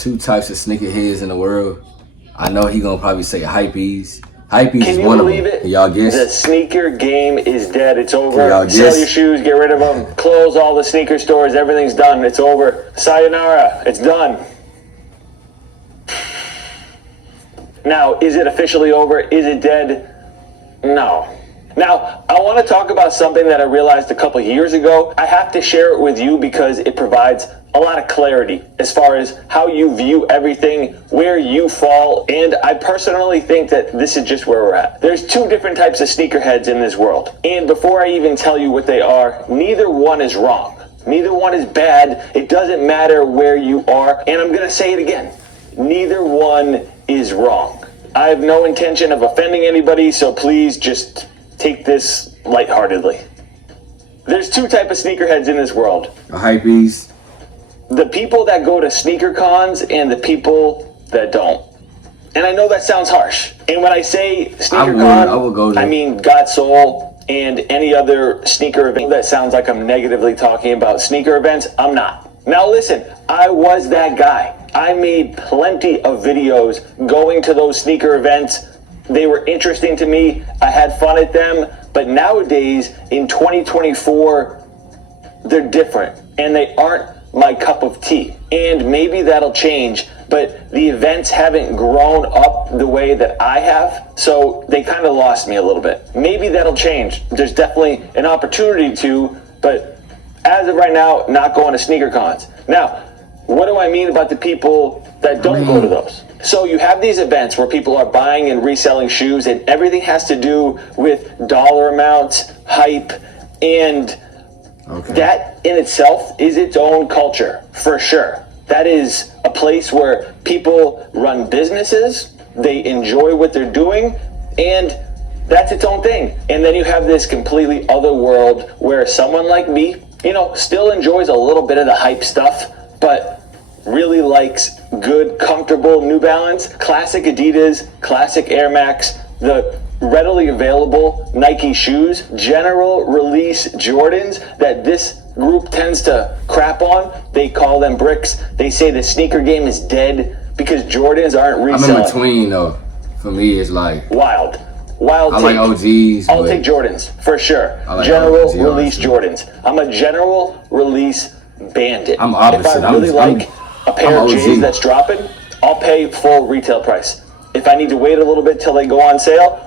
two types of sneakerheads in the world. I know he gonna probably say hypebees. Hypebees Can is you one of believe them. it? Can y'all guess? The sneaker game is dead. It's over. Can y'all Sell guess? your shoes, get rid of them, close all the sneaker stores, everything's done. It's over. Sayonara, it's done. Now, is it officially over? Is it dead? No. Now, I want to talk about something that I realized a couple years ago. I have to share it with you because it provides a lot of clarity as far as how you view everything, where you fall, and I personally think that this is just where we're at. There's two different types of sneakerheads in this world, and before I even tell you what they are, neither one is wrong. Neither one is bad. It doesn't matter where you are, and I'm going to say it again. Neither one is wrong. I have no intention of offending anybody, so please just take this lightheartedly. There's two types of sneakerheads in this world. The hypebees. The people that go to sneaker cons and the people that don't. And I know that sounds harsh. And when I say sneaker I would go there. I mean God Soul and any other sneaker event. That sounds like I'm negatively talking about sneaker events. I'm not. Now listen, I was that guy. I made plenty of videos going to those sneaker events. They were interesting to me. I had fun at them. But nowadays, in 2024, they're different. And they aren't my cup of tea. And maybe that'll change. But the events haven't grown up the way that I have. So they kind of lost me a little bit. Maybe that'll change. There's definitely an opportunity to. But as of right now, not going to sneaker cons. Now, what do I mean about the people that don't go to those? So you have these events where people are buying and reselling shoes and everything has to do with dollar amounts, hype, and that in itself is its own culture, for sure. That is a place where people run businesses, they enjoy what they're doing, and that's its own thing. And then you have this completely other world where someone like me, still enjoys a little bit of the hype stuff, but really likes good, comfortable New Balance, classic Adidas, classic Air Max, the readily available Nike shoes, general release Jordans that this group tends to crap on. They call them bricks. They say the sneaker game is dead because Jordans aren't reselling. I'm in between though. For me, it's like wild I take. like OGs. I'll take Jordans for sure. I like general OGs, release honestly. Jordans. I'm a general release bandit. I'm opposite. If I really like a pair I'm of OG. J's that's dropping, I'll pay full retail price. If I need to wait a little bit till they go on sale,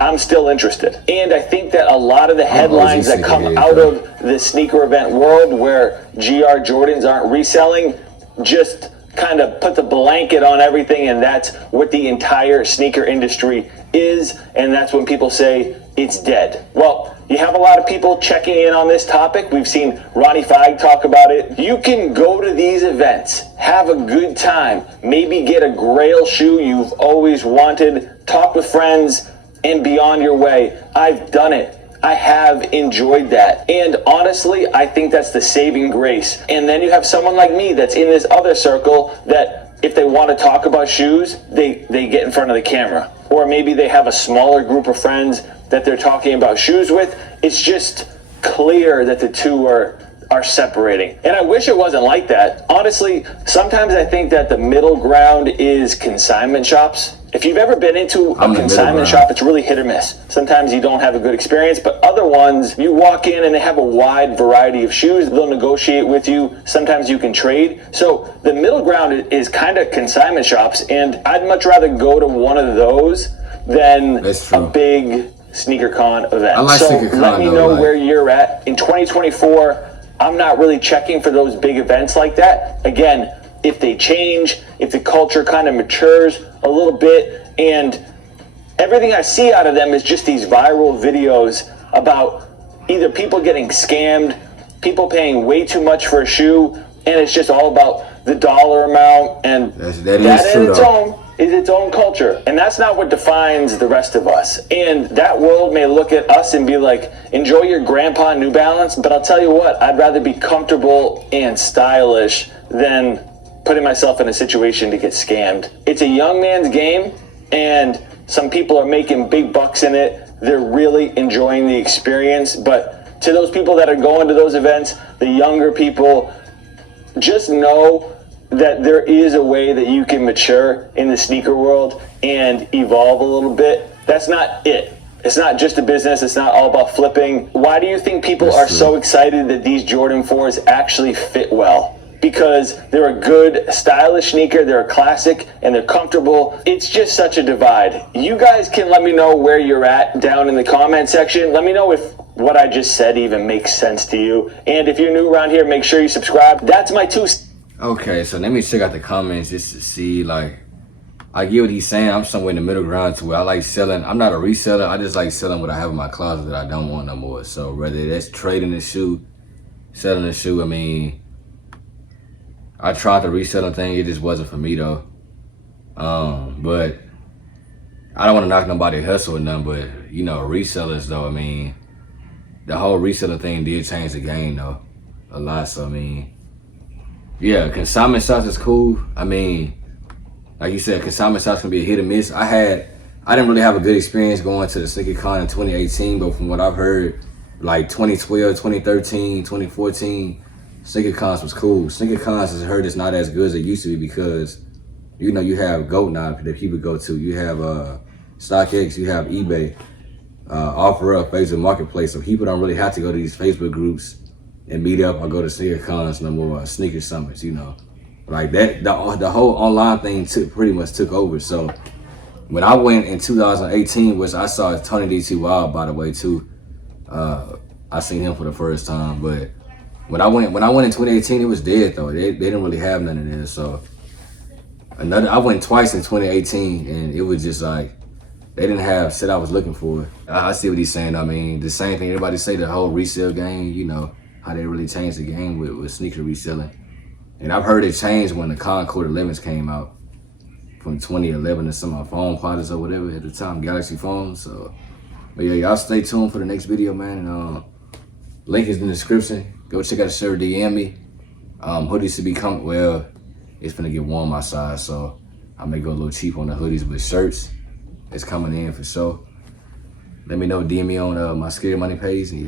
I'm still interested. And I think that a lot of the headlines that come out of the sneaker event world where GR Jordans aren't reselling just kind of put the blanket on everything, and that's what the entire sneaker industry is, and that's when people say it's dead. Well, you have a lot of people checking in on this topic. We've seen Ronnie Feig talk about it. You can go to these events, have a good time, maybe get a grail shoe you've always wanted, talk with friends, and be on your way. I've done it. I have enjoyed that. And honestly, I think that's the saving grace. And then you have someone like me that's in this other circle that if they want to talk about shoes, they get in front of the camera. Or maybe they have a smaller group of friends that they're talking about shoes with. It's just clear that the two are separating. And I wish it wasn't like that. Honestly, sometimes I think that the middle ground is consignment shops. If you've ever been into a consignment shop, it's really hit or miss. Sometimes you don't have a good experience, but other ones, you walk in and they have a wide variety of shoes. They'll negotiate with you. Sometimes you can trade. So the middle ground is kind of consignment shops, and I'd much rather go to one of those than a big sneaker con event. I like sneaker con, let me know where you're at. In 2024, I'm not really checking for those big events like that. Again, if they change, if the culture kind of matures a little bit, and everything I see out of them is just these viral videos about either people getting scammed, people paying way too much for a shoe, and it's just all about the dollar amount, and that is its own culture. And that's not what defines the rest of us. And that world may look at us and be like, enjoy your grandpa New Balance, but I'll tell you what, I'd rather be comfortable and stylish than putting myself in a situation to get scammed. It's a young man's game, and some people are making big bucks in it. They're really enjoying the experience, but to those people that are going to those events, the younger people, just know that there is a way that you can mature in the sneaker world and evolve a little bit. That's not it. It's not just a business. It's not all about flipping. Why do you think people are so excited that these Jordan 4s actually fit well? Because they're a good, stylish sneaker, they're a classic, and they're comfortable. It's just such a divide. You guys can let me know where you're at down in the comment section. Let me know if what I just said even makes sense to you. And if you're new around here, make sure you subscribe. That's my 2 cents. Okay, so let me check out the comments just to see, like, I get what he's saying. I'm somewhere in the middle ground to where I like selling. I'm not a reseller. I just like selling what I have in my closet that I don't want no more. So whether that's trading the shoe, selling the shoe, I mean, I tried the reselling thing. It just wasn't for me though. But I don't want to knock nobody hustle or nothing, but you know, resellers though, I mean, the whole reseller thing did change the game though, a lot. So I mean, yeah, consignment shops is cool. I mean, like you said, consignment shops can be a hit or miss. I didn't really have a good experience going to the SneakerCon in 2018, but from what I've heard, like 2012, 2013, 2014, SneakerCons was cool. SneakerCons has heard it's not as good as it used to be because, you know, you have GOAT now that people go to. You have StockX, you have eBay, OfferUp, Facebook Marketplace. So people don't really have to go to these Facebook groups and meet up or go to SneakerCons no more, sneaker summits, you know. Like that, the whole online thing pretty much took over. So when I went in 2018, which I saw Tony D.T. Wild, by the way, too. I seen him for the first time, but when I went in 2018, it was dead though. They didn't really have none of this. So I went twice in 2018, and it was just like they didn't have shit I was looking for. I see what he's saying. I mean, the same thing everybody say, the whole resale game. You know how they really changed the game with sneaker reselling. And I've heard it changed when the Concord 11s came out from 2011 to some of my phone products or whatever at the time, Galaxy phones. So, but yeah, y'all stay tuned for the next video, man. And link is in the description. Go check out the shirt, DM me. Hoodies should be coming. Well, it's gonna get warm outside, so I may go a little cheap on the hoodies, but shirts is coming in for sure. Let me know, DM me on my Scary Money page, and yeah.